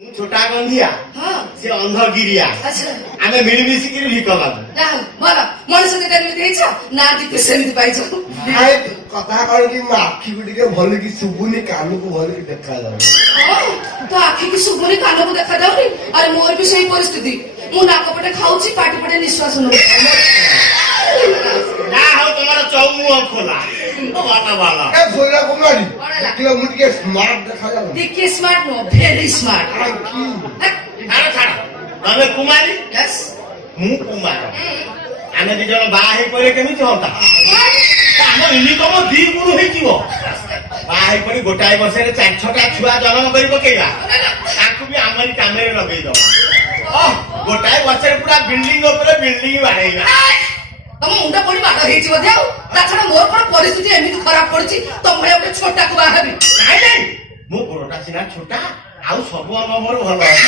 छोटा गंधिया से अंधगिरिया आमे मिलमिशिक भिक मागु मनुष्य ना दीप सेमती पाइछ कथा कह कि आखि को टिके भल कि सुबुनी कान को भल कि देखा जाऊ तो आखि की सुबुनी कान को देखा जाऊनी अरे मोर भी सही परिस्थिति मु नाक पटे खाउची पाटी पटे निश्वास न ना हो तुम्हारा चौमु खोला वाला वाला ए खोला कुमारी देखियो मु टिके स्मार्ट देखा जाऊ देखिए स्मार्ट नो वेरी स्मार्ट अरे छाड़ तमे कुमारी यस मु कुमार आमे दी जण बाहे करे केमिति होता ଆମ ୟୁନିଫର୍ମ ଦି ଗୁଣ ହେଇଯିବ ବାହା କରି ଗୋଟାଏ ବର୍ଷରେ 4-6ଟା ଛୁଆ ଜନ୍ମ କରି ପକେଇବା ତାକୁ ବି ଆମରି କାମରେ ଲଗେଇଦବା ଗୋଟାଏ ବର୍ଷରେ ପୁରା ବିଲ୍ଡିଂ ଉପରେ ବିଲ୍ଡିଂ ବାଡେଇବା ତମ ମୁଣ୍ଡ ପଡି ବାଟ ହେଇଛି ବୋଧେ ଆଉ ତା ଛଡା ମୋର କଣ ପରିସ୍ଥିତି ଏମିତି ଖରାପ ପଡିଛି ତମ ଭଳିଆ ଗୋଟେ ଛୋଟାକୁ ବାହା ହେବି ନାଇଁ ନାଇଁ ମୋ ଗୋଡଟା ସିନା ଛୋଟା ଆଉ ସବୁ ଆମ ମୋର ଭଲ ଅଛି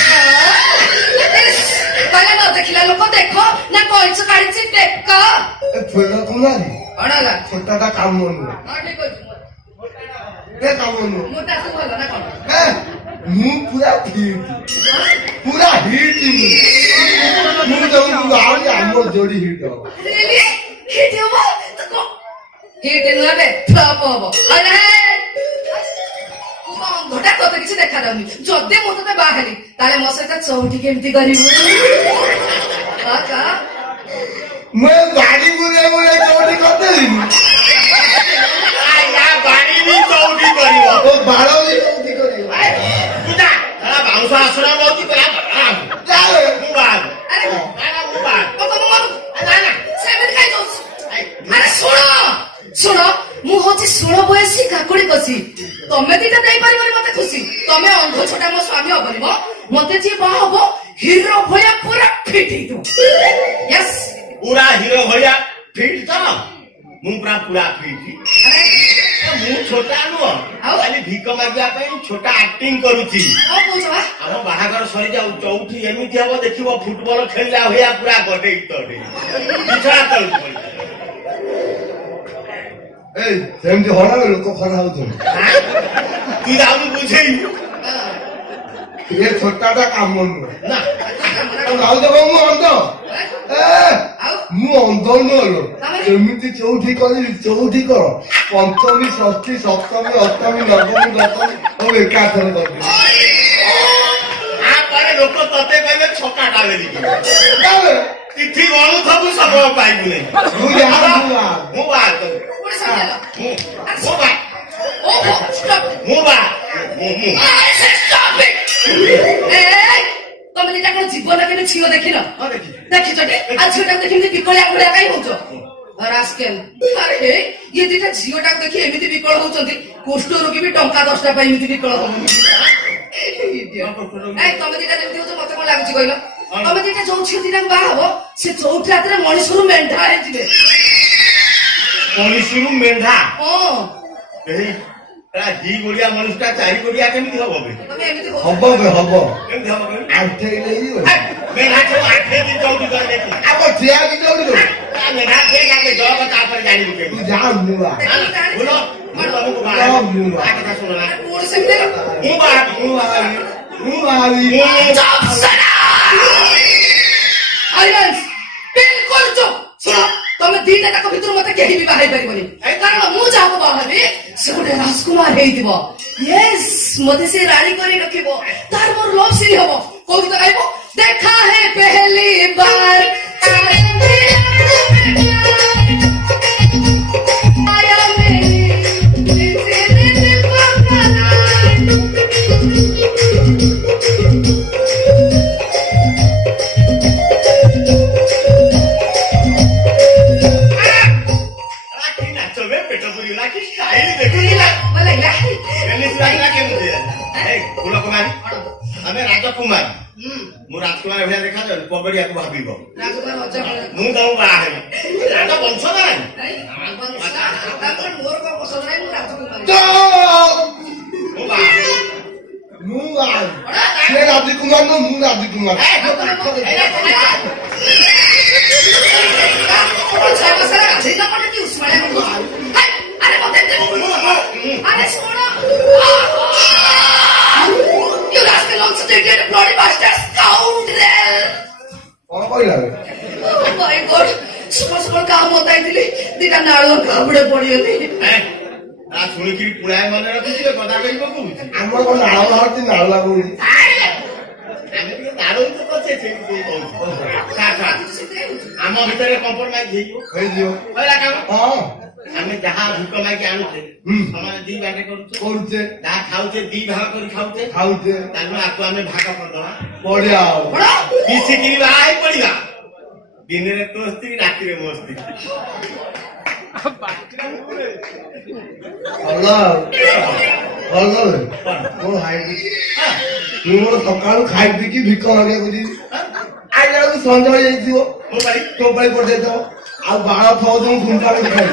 କହିଲା ନ ଦେଖିଲା ଲୋକ ଦେଖ ନା କଇଛ କାଢିଛି ଦେଖ ଫୁଲ କୁମାରୀ ଅଣାଲା ଛୋଟାଟା କାମ ନୁହଁ ହଁ ଠିକ ଅଛି ଏ କାମ ନୁହଁ ମୋ ଟାକୁ ଭଲ ନା କଣ ମୁଁ ପୁରା ହିଟ୍ ପୁରା ହିଟ୍ ମୁଁ ଯୋଉ ଆହୁରି ଆମ ଯୋଡି ହିଟ୍ ହବ ରିଏଲି ହିଟ୍ ହବ ହିଟ୍ ନହେଲେ ଫ୍ଲପ୍ ହବ ଘଟା ତତେ କିଛି ଦେଖା ଯାଉନି ଯଦି ମୁଁ ତତେ ବାହାରି ତାହେଲେ ମୋ ସହିତ ଚଉଠି କେମିତି କରିବୁ मैं गाड़ी बुले बुले चौड़ी करदेली गाड़ी भी चौड़ी करियो ओ बाड़ भी चौड़ी करियो बुझा सारा बाउंस आसरा बहुत तोरा चाल मुबाद अरे मुबाद तो मम ना ना सेमेंट खाइ जोस अरे सुनो मु होची 16 बयसी काकुड़ी कसी तमे दिटा देई परिबनी मते खुशी तमे अंध छोटा मो स्वामी होबनी मते जी बा हबो हीरो भया पूरा फिट ही दो यस पूरा हीरो भैया फिट तो मुझा पूरा फिट मु छोटा नुह खाली भिक मागिया छोटा एक्टिंग करुची हम बाहागर सरी जाऊ चौठी एमती हम देखिए फुटबॉल खेलला हुआ पूरा गडे बिछड़ा तल सेमती हला लोक खरा हो तू जाऊ बुझेई ये छोटाटा काम नुह ना राउ देव मु अंध मु अंध नुह एमती चौठी करी चौठी कर पंचमी षष्ठी सप्तमी अष्टमी नवमी दशमी और एकादश कर लोक तते कहले छकाटा बेली तिथि गणु थबु सब पाइबु नै मु बात तमे दिटा कोन जीवन केने छियो देखिन देखि चटे आ छियोटा देखिन बिकळिया गुडा काई होचो रास्केल अरे ये दिटा छियोटा देखि एमिति बिकळ होचंती कुष्ठ रोगी भी टंका 10टा पाई एमिति बिकळ हो ए तमे दिटा जेमति होचो मते कोन लागुची कहिलो तमे दिटा जो छियो दिटा बा हबो से चौथ रात्रे मणिसुरु मेंढा हे जिवे मणिसुरु मेंढा ओ एही ही गोड़िया मनुष्य चारि गोड़िया केमिति हबो बे हबो बे हबो केमिति हबो बे आठे नहीं मेघा छो आठे दिन चौड़ी कर देखि अब थिया की चौड़ी दो मेघा के जाके जग ता पर जानी रुके तू जा मुआ बोलो मनु को मुआ आके सुनो ना पूर्ण से मिले मुआ आइलेंस बिल्कुल चुप सुनो तमे दीटा तक भितर मते केही भी बाहाई परिबनी कारण मु जाको बाहाबी से गोटे राजकुमार हेइ दिबो यस मते से रानी करी रखिबो तार मोर लव सीरी हबो कोई तो गाइबो देखा है पहली बार आया मेरी दिल को राजकुमार मु राजकुमार भैया देखा जाए पगड़िया को भाबिबो राजकुमार अजय मु दऊ बाहे राजा वंश नहीं मोर को पसंद नहीं मु राजकुमार मु ये राजकुमार नो मु राजकुमार अरे अरे सुनो You rascal also did it. ଦିଟା ନାଳ କାବୁଡେ ପଡିଗଲି ଶୁଣିକିରି ପୁଳାଏ ମନେ ରଖିଥିଲେ କଥା କହି ପକଉଛି ଆମର କଣ ନାଳ ବାହାରୁଛି ନାଳ ଲାଗୁଛି ଆମେ ଟିକେ ନାଳୁଛୁ ତ ସେଇଥିପାଇଁ କହୁଛୁ ଆମ ଭିତରେ କମ୍ପ୍ରମାଇଜ ହେଇଯିବ କହିଲା କାମ ହଁ ଆମେ ଯାହା ଭୁକ ମାଗି ଆଣୁଛେ ସେମାନେ ଦି ବାଟେ କରୁଛେ ଯାହା ଖାଉଛେ ଦି ଭାଗ କରି ଖାଉଛେ ତାହେଲେ ଆକୁ ଆମେ ଭାଗ କରିଦବା ବଢିଆ ଆଉ ମିଶିକିରି ବାହା ହେଇ ପଡିବା ଦିନରେ ତୋ ସ୍ତ୍ରୀ ରାତିରେ ମୋ ସ୍ତ୍ରୀ ଭଲ ଭଲ ମୋ ଭାଇ ମୁଁ ମୋର ସକାଳୁ ଖାଇ ପିଇକି ଭିକ ମାଗିବାକୁ ଯିବି ଆଇଲା ବେଳକୁ ସଞ୍ଜ ହେଇଯାଇଥିବ ମୋ ଭାଇ ତୋ ପାଇଁ ପଠେଇଥିବ ଆଉ ବାଳ ଥବ ତୁ ଗୁଣ୍ଡାଳି ଖାଇବି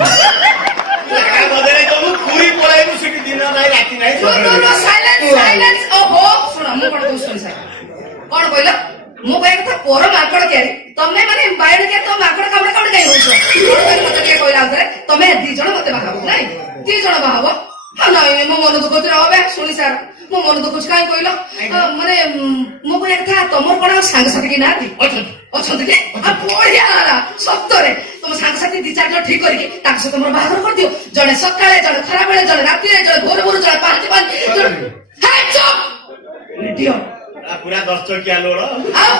ବଦଳେ ତ ମୁଁ ପୁରୀ ପଳାଇବୁ ସେଠି ଦିନ ନାହିଁ ରାତି ନାହିଁ ଓହୋ ଶୁଣ ମୁଁ କଣ କହୁଛି ଶୁଣି ସାର୍ କଣ କହିଲ ମୁଁ କହିବା କଥା ପର ମାଙ୍କଡ ତିଆରି ତମେ ମାନେ ବାଇଡ ତିଆରି ତମ ମାଙ୍କଡ କାମୁଡା କାମୁଡି କାହିଁ ହଉଛ ମତେ ଟିକେ କହିଲା ଆଉଥରେ ତମେ 2 ଜଣ ମତେ ବାହା ହବ ନାଇଁ 2 ଜଣ ବାହା ହବ ନାଇଁ ମୋ ମନ ଦୁଃଖ ହବେ ଶୁଣି ସାର୍ ମୋ ମନ ଦୁଃଖ କାହିଁ କହିଲ ମାନେ ମୁଁ କହିବା କଥା ତମର କଣ ସାଙ୍ଗସାଥି କି ନାହାନ୍ତି ଅଛନ୍ତି କି ବଢିଆ ହେଲା ସତରେ ତମ ସାଙ୍ଗସାଥି 2-4 ଜଣ ଠିକ କରିକି ତାଙ୍କ ସହିତ ମୋର ବାହାଘର କରିଦିଅ ଜଣେ ସକାଳେ ଜଣେ ଖରାବେଳେ ଜଣେ ରାତିରେ ଜଣେ ଭୋର ଭୋର ଜଣେ 5 ପୁରା 10 ଚକିଆ ଲୋଡ ଆଉ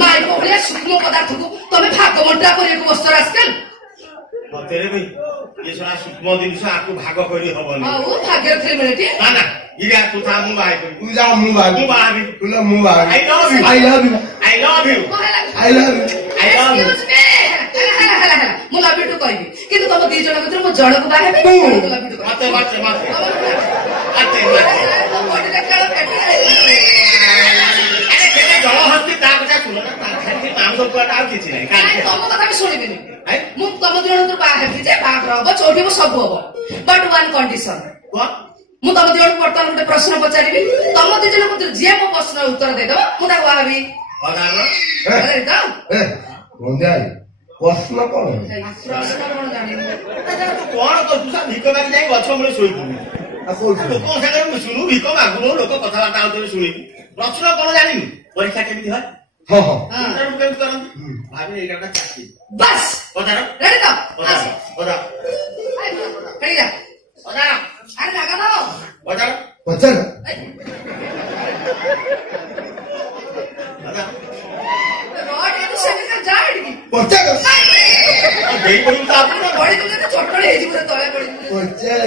ମାଇକ ଭଳିଆ ସୂକ୍ଷ୍ମ ପଦାର୍ଥକୁ ତମେ ଭାଗ ବଣ୍ଟା କରିବାକୁ ବସ୍ତ ରାସ୍କେଲ ମତେ ରେ ଭାଇ ଏ ଶଳା ସୂକ୍ଷ୍ମ ଜିନିଷ ଆକୁ ଭାଗ କରି ହବନି ଆଉ ଭାଗ୍ୟରେ ଥିଲେ ମିଳେ ନା ନା ଇରା ତୁ ଥା ମୁଁ ବାହା କରିବି ତୁ ଯା ମୁଁ ବାହା ମୁଁ ବାହା ହେବି ମୁଁ ବାହା I love you I love you I love you I love you ମୁଁ ଲଭ୍ ୟୁ ଟୁ କହିବି କିନ୍ତୁ ତମ 2 ଜଣ ଭିତରେ ମୁଁ ଜଣକୁ ବାହା ହେବି ମତେ ଜଳ ହସ୍ତି ତା କଥା ଶୁଣ ଆଉ କିଛି ନାହିଁ ତମ କଥା ବି ଶୁଣିବିନି ମୁଁ ତମ 2 ଜଣ ବାହା ହେବି ଯେ ବାହାଘର ହବ ଚୋଟି ହବ ସବୁ ହବ ବଟ୍ 1 କଣ୍ଡିସନ ମୁଁ ତମ 2 ଜଣଙ୍କୁ ବର୍ତ୍ତମାନ ଗୋଟେ ପ୍ରଶ୍ନ ପଚାରିବି ତମ 2 ଜଣ ଭିତରୁ ଯିଏ ମୋ ପ୍ରଶ୍ନର ଉତ୍ତର ଦେଇଦବ ମୁଁ ତାକୁ ବାହା ହେବି ପ୍ରଶ୍ନ କଣ ପ୍ରଶ୍ନ କଣ ଜାଣିବି କଣ କରୁଛୁ ସାର୍ ଭିକ ମାଗି ଯାଇ ଗଛ ମୂଳେ ଶୋଇପଡୁ ଲୋକ ସାଙ୍ଗରେ ମିଶୁନୁ ଭିକ ମାଗୁନୁ ଲୋକ କଥାବାର୍ତ୍ତା ହଉଥିବେ ଶୁଣିବୁ ପ୍ରଶ୍ନ କଣ ଜାଣିବୁ ପରୀକ୍ଷା କେମିତି হয় କେମିତି କରନ୍ତି ଭାବିଲେ ଏଇଟା ଗୋଟେ ଚାକିରି ବାସ୍ ପଚାର ରେଡି ତ ପଚାର ଆରେ ଜାଗା ଦାও ପଚାର ପଚାର ପଚାର ଦେଇ ପଡିବୁ ତା ଚଟଣି ହେଇଯିବ ତଳେ ପଡିଯିବ ପଚାର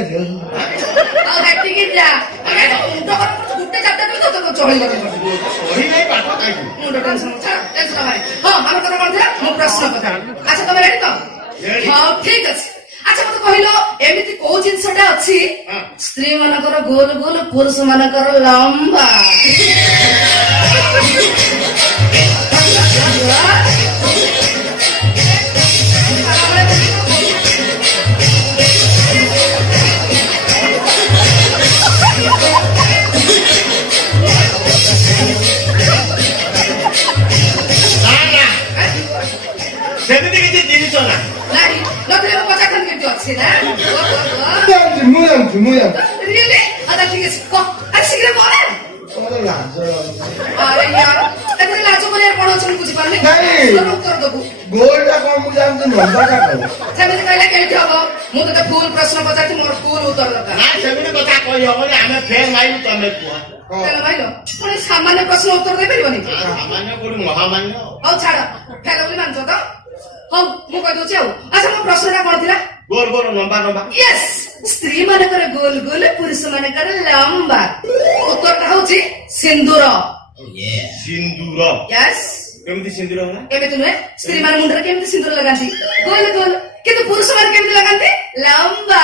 ଆଉ ହେଟିକି ଯା ମୁଣ୍ଡ ଗୋଟେ ଚାପଟା ତ ଚଳିବ ସହି ନାହିଁ ପାଠ ଖାଇବୁ ମୁଣ୍ଡ ଟେନସନ ଭାଇ ହଁ ଆମର କଥା କଣ ଥିଲା ମୁଁ ପ୍ରଶ୍ନ ପଚାରିବି ଆଚ୍ଛା ତମେ ରେଡି ତ ହଁ ଠିକ ଅଛି ଆଚ୍ଛା ମତେ କହିଲ ଏମିତି କୋଉ ଜିନିଷଟା ଅଛି ସ୍ତ୍ରୀ ମାନଙ୍କର ଗୋଲ ଗୋଲ ପୁରୁଷ ମାନଙ୍କର ଲମ୍ବା ସେମିତି କିଛି ଜିନିଷ ନା ନାହିଁ ନଥିଲେ ମୁଁ ପଚାରିଥାନ୍ତି କେମିତି ଅଛି ନା ମୁଁ ଜାଣିଛି ରିଏଲି ଆଚ୍ଛା ଠିକ ଅଛି ଆରେ ଶୀଘ୍ର କରେ ଆରେ ୟାର ଏଥିରେ ଲାଜ କରିବାର କଣ ଅଛି ମୁଁ ବୁଝିପାରୁନି ଉତ୍ତର ଦବୁ ଗୋଲଟା କଣ ମୁଁ ଜାଣିଛି ଲମ୍ବାଟା କଣ ସେମିତି କହିଲେ କେମିତି ହବ ମୁଁ ତତେ ଫୁଲ ପ୍ରଶ୍ନ ପଚାରିଛି ମୋର ଫୁଲ ଉତ୍ତର ଦରକାର ନା ସେମିତି କଥା କହି ହବନି ଆମେ ଫେର ମାଇଲୁ ତମେ କୁହ ତେଲ ଭାଇଲ ପୁଣି ସାମାନ୍ୟ ପ୍ରଶ୍ନ ଉତ୍ତର ଦେଇପାରିବନି ସାମାନ୍ୟ କୋଉଠି ମହାମାନ୍ୟ ହଉ ଛାଡ ଫେର ବୋଲି ମାନଛ ତ ହଉ ମୁଁ କହିଦଉଛି ଆଉ ଆଚ୍ଛା ମୋ ପ୍ରଶ୍ନଟା କଣ ଥିଲା ଗୋଲ ଗୋଲ ଲମ୍ବା ଲମ୍ବା ୟେସ୍ ସ୍ତ୍ରୀ ମାନଙ୍କର ଗୋଲ ଗୋଲ ପୁରୁଷ ମାନଙ୍କର ଲମ୍ବା ଉତ୍ତରଟା ହଉଛି ସିନ୍ଦୁର ସିନ୍ଦୁର ୟେସ୍ କେମିତି ସିନ୍ଦୁର ହେଲା ଏମିତି ନୁହେଁ ସ୍ତ୍ରୀ ମାନେ ମୁଣ୍ଡରେ କେମିତି ସିନ୍ଦୁର ଲଗାନ୍ତି ଗୋଲ ଗୋଲ କିନ୍ତୁ ପୁରୁଷ ମାନେ କେମିତି ଲଗାନ୍ତି ଲମ୍ବା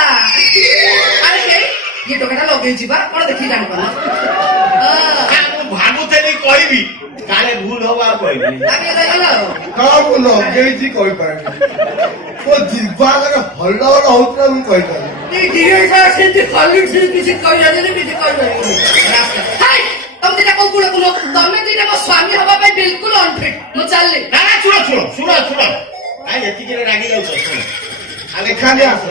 ଆରେ ହେଇ ଇଏ ଟୋକାଟା ଲଗେଇଛି ବା କଣ ଦେଖିକି ଜାଣିପାରୁନ ମୁଁ ଭାବୁଥିଲି କହିବି କାଳେ ଭୁଲ ହବ ଆଉ କହିବି ହଁ ମୁଁ ଲଗେଇଛି କହିପାରିବି ମୋ ଜିଭା ଯାକ ହଲ ହଲ ହଉଥିଲା ମୁଁ କହିପାରିବି କିଛି କହିପାରିବନି କିଛି କହିପାରିବନି ତମେ ଦିଟା କୋଉ କୂଳକୁ ନୁହ ତମେ ଦିଟା ମୋ ସ୍ୱାମୀ ହବା ପାଇଁ ବିଲକୁଲ ଅନଫିଟ୍ ମୁଁ ଚାଲିଲି ନା ଶୁଣ କାଇଁ ଏତିକିରେ ରାଗି ଯାଉଛ ଶୁଣ ଆଉ ଏখানে ଆସ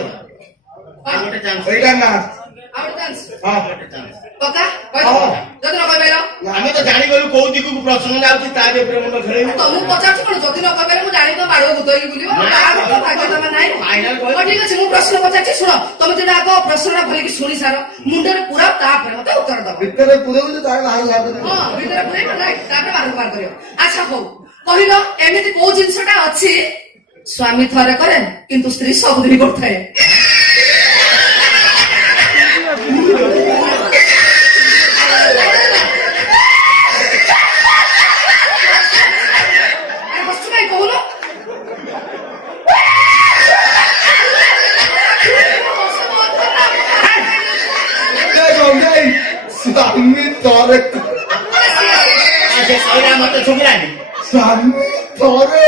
ଗୋଟେ ଚାନ୍ସ ଏଇଟା ନା ଆଉ ଗୋଟେ ଚାନ୍ସ ହଁ ଗୋଟେ ଚାନ୍ସ ପକା କହିଲ ଯଦି ନ କହିପାରିଲ ଆମେ ଆମେ ତ ଜାଣିଗଲୁ କୋଉ ଦିଗକୁ ପ୍ରଶ୍ନ ଯାଉଛି ତା ଉପରେ ମୁଣ୍ଡ ଖେଳେଇବୁ। ତମକୁ ପଚାରୁଛି କଣ ଯଦି ନ କହିଲେ ମୁଁ ଜାଣି ତ ମାଡ଼ ଭୂତଇକି ବୁଲିବ ଭାଗ୍ୟ ତମେ ନାହିଁ। ଠିକ ଅଛି ମୁଁ ପ୍ରଶ୍ନ ପଚାରୁଛି ଶୁଣ ତମେ ଯୋଉଟା ଆଗ ପ୍ରଶ୍ନଟା ଭଲିକି ଶୁଣି ସାର ମୁଣ୍ଡରେ ପୁରାଅ ତାପରେ ମତେ ଉତ୍ତର ଦବ। ଭିତରେ ପୁରେଇବୁ ତାର ବାହାର ବାହାର କରିବ। ହଁ ଭିତରେ ପୁରେଇବ ତାପରେ ବାହାର କରିବ। ଆଚ୍ଛା ହଉ କହିଲ ଏମିତି କୋଉ ଜିନିଷଟା ଅଛି ସ୍ୱାମୀ ଥରେ କରେ କିନ୍ତୁ ସ୍ତ୍ରୀ ସବୁଦିନ କରିଥାଏ। ସ୍ୱାମୀ ଥରେ ମତେ ଶୁଭିଲାନି ସ୍ୱାମୀ ଥରେ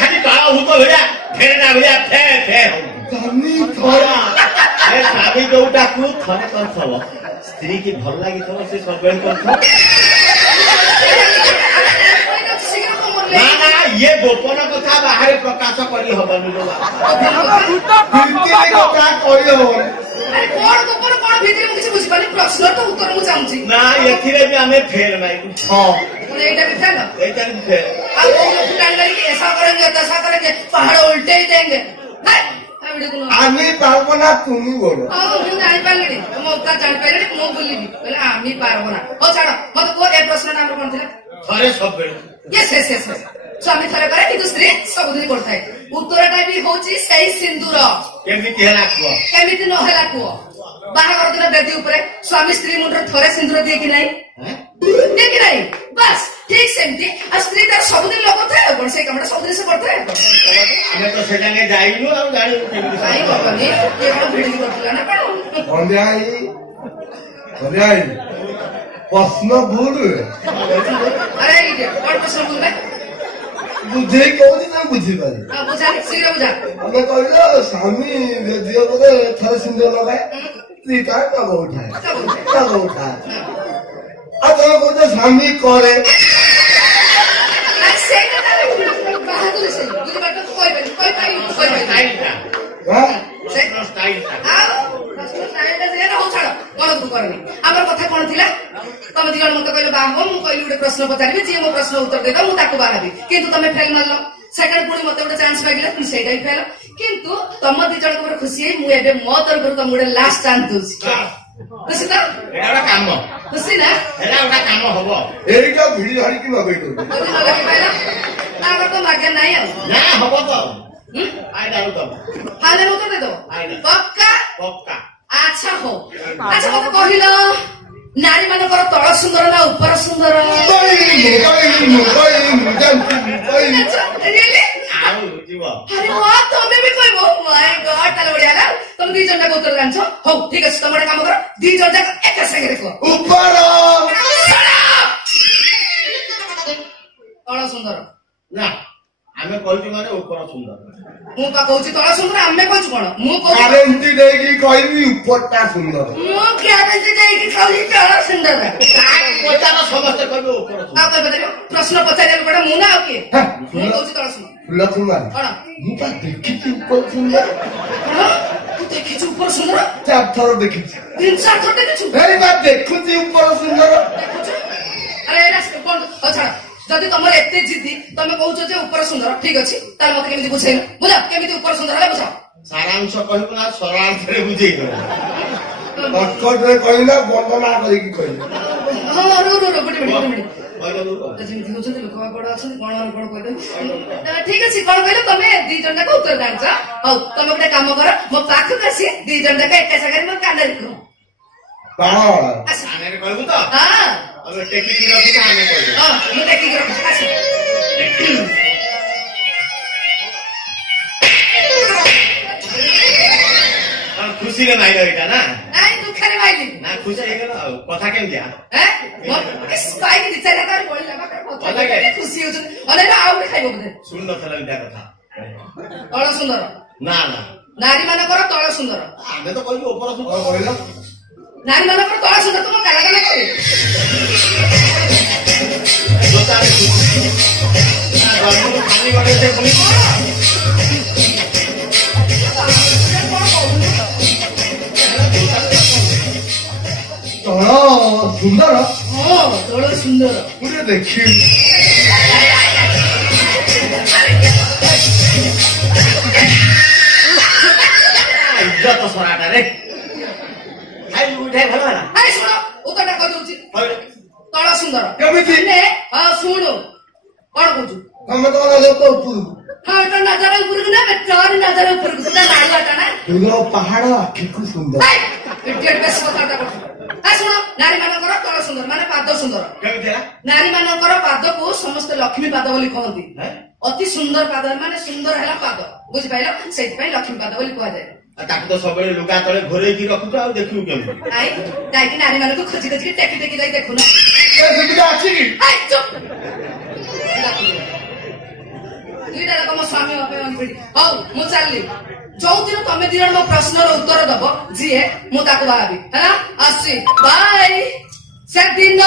ଖାଲି ତଳ ଭୂତ ଭଳିଆ ଫେରେନା ଭଳିଆ ଫେ ଫେ ସ୍ୱାମୀ ଥରେ ସ୍ୱାମୀ ଯୋଉଟାକୁ ଥରେ କରିଥବ ସ୍ତ୍ରୀ କି ଭଲ ଲାଗିଥବ ସେ ସବୁବେଳେ କରିଥବ। ନା ନା ଇଏ ଗୋପନ କଥା ବାହାରେ ପ୍ରକାଶ କରି ହବନି। କଥା କହି ହବନି। କଣ ଗୋପନ କଣ ଭିତରେ ମୁଁ କିଛି ବୁଝିପାରୁନି ପ୍ରଶ୍ନ ତ ଉତ୍ତର ମୁଁ ଚାହୁଁଛି। ନା ଏଥିରେ ବି ଆମେ ଫେଲ ମାଇବୁ। এইটা भी फैल এইটা भी ফেল। अब वो लोग प्लान करेंगे ऐसा करेंगे पहाड़ उल्टे ही देंगे। আমি পারবো না তুমি বলো। ମୁଁ ଜାଣିପାରିଲିଣି ମୋ ତା ଜାଣିପାରିଲିଣି ମୁଁ ବୁଲିବି କହିଲେ ଆମେ ପାରବ ନା। ହଉ ଛାଡ ମତେ କୁହ ଏ ପ୍ରଶ୍ନଟା ଆମର କଣ ଥିଲା? ଥରେ ସବୁବେଳେ ସ୍ୱାମୀ ଥରେ କରେ କିନ୍ତୁ ସ୍ତ୍ରୀ ସବୁଦିନ କରିଥାଏ। ଉତ୍ତରଟା ବି ହଉଛି ସେଇ ସିନ୍ଦୁର। କେମିତି ହେଲା କୁହ? କେମିତି ନହେଲା କୁହ? ବାହାଘର ଦିନ ବେଦୀ ଉପରେ ସ୍ୱାମୀ ସ୍ତ୍ରୀ ମୁଣ୍ଡରେ ଥରେ ସିନ୍ଦୁର ଦିଏ କି ନାହିଁ? ଦିଏ କି ନାହିଁ? ବାସ୍ ଠିକ ସେମିତି ଆଉ ସ୍ତ୍ରୀ ତାର ସବୁଦିନ ଲଗାଉଥାଏ ଆଉ କଣ ସେଇ କାମଟା ସବୁଦିନ ସେ କରିଥାଏ। ଆମେ ତ ସେ ଯାକେ ଯାଇନୁ ଆଉ ଜାଣିବୁ କେମିତି କାହିଁ କରନି କିଏ କଣ ଭିଡିକି କରିଥିଲା ନା କଣ? ପ୍ରଶ୍ନ ଭୁଲ ଆରେ କଣ ପ୍ରଶ୍ନ ଭୁଲ? ବୁଝେଇ କହୁଛି ନା ବୁଝିପାରି ବୁଝା ଶୀଘ୍ର ବୁଝା। ଆମେ କହିଲ ସ୍ୱାମୀ ଝିଅ ବୋଧେ ଥରେ ସିନ୍ଦୁର ଲଗାଏ ସ୍ତ୍ରୀ କାଳେ ଟଗ ଉଠାଏ ଆଉ ତମେ କହୁଛ ସ୍ୱାମୀ କରେ। ଆମର କଥା କଣ ଥିଲା? ତମେ ଦି ଜଣ ମତେ କହିଲ ବାହା ହବ ମୁଁ କହିଲି ଗୋଟେ ପ୍ରଶ୍ନ ପଚାରିବି ଯିଏ ମୋ ପ୍ରଶ୍ନ ଉତ୍ତର ଦେବ ମୁଁ ତାକୁ ବାହାବି କିନ୍ତୁ ତମେ ଫେଲ ମାରିଲ। ସେକେଣ୍ଡ ପୁଣି ମତେ ଗୋଟେ ଚାନ୍ସ ମାଗିଲା তুমি ସେଇଟା ବି ଫେଲ। କିନ୍ତୁ ତମ ଦି ଜଣଙ୍କ ଉପରେ ଖୁସି ହେଇ ମୁଁ ଏବେ ମୋ ତରଫରୁ ତମକୁ ଗୋଟେ ଲାଷ୍ଟ ଚାନ୍ସ ଦଉଛି। ଖୁସି ତ? ଏଇଟା ଗୋଟେ କାମ ଖୁସି ନା? ଏଇଟା ଗୋଟେ କାମ ହବ। ଏଇଟା ଭିଡି ଧରିକି ଲଗେଇ ଦଉଛି ତାଙ୍କର ତ ଭାଗ୍ୟ ନାହିଁ ଆଉ ନା ହବ ତ ଆଇଡାରୁ ଦବ ଫାଇନାଲ ଉତ୍ତର ଦେଇଦବ ପକ୍କା ପକ୍କା। ଆଚ୍ଛା ହଉ ଆଚ୍ଛା ମତେ କହିଲ ନାରୀ ମାନଙ୍କର ତଳ ସୁନ୍ଦର ନା ଉପର ସୁନ୍ଦର? ଆଉ ଯିବ ଆରେ ହଁ ତମେ ବି କହିବ ମାଇ ଗଡ ତାହେଲେ ବଢିଆ ହେଲା। ତମେ ଦି ଜଣ ଯାକ ଉତ୍ତର ଜାଣିଛ। ହଉ ଠିକ ଅଛି ତମେ ଗୋଟେ କାମ କର ଦି ଜଣ ଯାକ ଏକା ସାଙ୍ଗରେ କୁହ ଉପର ତଳ ସୁନ୍ଦର। ନା ଆମେ କହୁଛୁ ମାନେ ଉପର ସୁନ୍ଦର। ମୁଁ ପା କହୁଛି ତଳ ସୁନ୍ଦର ଆମେ କହୁଛୁ କଣ? ମୁଁ କହୁଛି ଗ୍ୟାରେଣ୍ଟି ଦେଇକି କହିବି ଉପରଟା ସୁନ୍ଦର। ମୁଁ ଗ୍ୟାରେଣ୍ଟି ଦେଇକି କହୁଛି ତଳ ସୁନ୍ଦର। ପଚାର ସମସ୍ତେ କହିବେ ଉପର ସୁନ୍ଦର। ଆଉ କହିପାରିବ ପ୍ରଶ୍ନ ପଚାରିବାକୁ ପଡେ ମୁଁ ନା ଆଉ କିଏ? ମୁଁ କହୁଛି ତଳ ସୁନ୍ଦର। ଫୁଲ କୁମାର କଣ ମୁଁ ପା ଦେଖିଛି ଉପର ସୁନ୍ଦର। ତୁ ଦେଖିଛୁ ଉପର ସୁନ୍ଦର? 4 ଥର ଦେଖିଛି। 3-4 ଥର ଦେଖିଛୁ? ଏଇ ବା ଦେଖୁଛି ଉପର ସୁନ୍ଦର। ଦେଖୁଛୁ? ଆରେ ଏଇଟା କଣ? ହଉ ଛାଡ ଯଦି ତମର ଏତେ ଜିଦି ତମେ କହୁଛ ଯେ ଉପର ସୁନ୍ଦର ଠିକ ଅଛି ତାହେଲେ ମତେ କେମିତି ବୁଝେଇଲ ବୁଝା କେମିତି ଉପର ସୁନ୍ଦର ହେଲା ବୁଝା। ସାରାଂଶ କହିବୁ ନା ସରଳାର୍ଥରେ ବୁଝେଇ ଦେବ? କର୍କଟରେ କହିବି ନା ବର୍ଣ୍ଣନା କରିକି କହିବି? ହଁ ଗୋଟେ ମିନିଟ୍ ଯେମିତି ହଉଛନ୍ତି ଲୋକ ବଡ ଅଛନ୍ତି କଣ କଣ କହିଦେବେ। ଠିକ ଅଛି କଣ କହିଲ ତମେ ଦି ଜଣ ଯାକ ଉତ୍ତର ଜାଣିଛ। ହଉ ତମେ ଗୋଟେ କାମ କର ମୋ ପାଖକୁ ଆସି ଦି ଜଣ ଯାକ ଏକା ଜାଗାରେ ମୋ କାନରେ କୁହ। କାନରେ କହିବୁ ତ? ହଁ ଆମେ ଟେକିକି ରଖିଛୁ ଆମେ କହିବୁ। ମୁଁ ଟେକିକି ରଖୁଛି ଆସି ଖୁସିରେ ମାଇଲ ଏଇଟା ନା? ନାଇଁ ଦୁଃଖରେ ମାଇଲି ନା ଖୁସି ହେଇଗଲ ଆଉ କଥା କେମିତିଆ? ଖୁସି ହଉଛନ୍ତି ଅନେକ ଆଉ ଗୋଟେ ଖାଇବ ବୋଧେ। ଶୁଣି ନଥିଲା ଏଇଟା କଥା। ତଳ ସୁନ୍ଦର ନା ନା ନାରୀ ମାନଙ୍କର ତଳ ସୁନ୍ଦର। ଆମେ ତ କହିବୁ ଉପର ସୁନ୍ଦର। କହିଲ ନାରୀ ମାନଙ୍କର ତଳ ସୁନ୍ଦର ତୁମ କାଲା କାଲା କରିବେ। ପାଣି ଗଡେଇ ପୁଣି ତଳ ସୁନ୍ଦର ହଁ ତଳ ସୁନ୍ଦର ମୁଁ ଟିକେ ଦେଖିବି ଇଜ୍ଜତ ସରାଟାରେ ଖାଇ ଉଠାଇ ଭଲ ହେଲା ଆରେ ଶୁଣ ଉତ୍ତରଟା କହିଦଉଛି ତଳ ସୁନ୍ଦର କେମିତି? ହଁ ଶୁଣୁ କଣ କହୁଛୁ ତମେ ତ ନଜର ତ ଉପରକୁ ହଁ ଏଟା ନଜର ଉପରକୁ ନା ତୋରି ନଜର ଉପରକୁ ତା ନାଳୁଆଟା ନା ତୁମର ପାହାଡ ଆଖିକୁ ସୁନ୍ଦର ଇଡିୟଟ ବେଶୀ କଥାଟା କରୁଛୁ ଶୁଣ ନାରୀ ମାନଙ୍କର ତଳ ସୁନ୍ଦର ମାନେ ପାଦ ସୁନ୍ଦର କେମିତି ହେଲା ନାରୀ ମାନଙ୍କର ପାଦକୁ ସମସ୍ତେ ଲକ୍ଷ୍ମୀ ପାଦ ବୋଲି କହନ୍ତି ଅତି ସୁନ୍ଦର ପାଦ ମାନେ ସୁନ୍ଦର ହେଲା ପାଦ ବୁଝିପାରିଲ ସେଇଥିପାଇଁ ଲକ୍ଷ୍ମୀ ପାଦ ବୋଲି କୁହାଯାଏ ତାକୁ ତ ସବୁବେଳେ ଲୁଗା ତଳେ ଘୋରେଇକି ରଖୁଛୁ ଆଉ ଦେଖିବୁ କେମିତି ଯାଇକି ନାରୀ ମାନଙ୍କୁ ଖୋଜି ଖୋଜିକି ଟେକି ଟେକି ଯାଇ ଦେଖୁନ ସୁବିଧା ଅଛି କି ଦୁଇଟା ଯାକ ମୋ ସ୍ୱାମୀ ଅପେକ୍ଷା ହଉ ମୁଁ ଚାଲିଲି ଯୋଉଦିନ ତମେ ଦି ଜଣ ମୋ ପ୍ରଶ୍ନର ଉତ୍ତର ଦବ ଯିଏ ମୁଁ ତାକୁ ବାହାବି ହେଲା ଆସି ବାଇ ସେଦିନ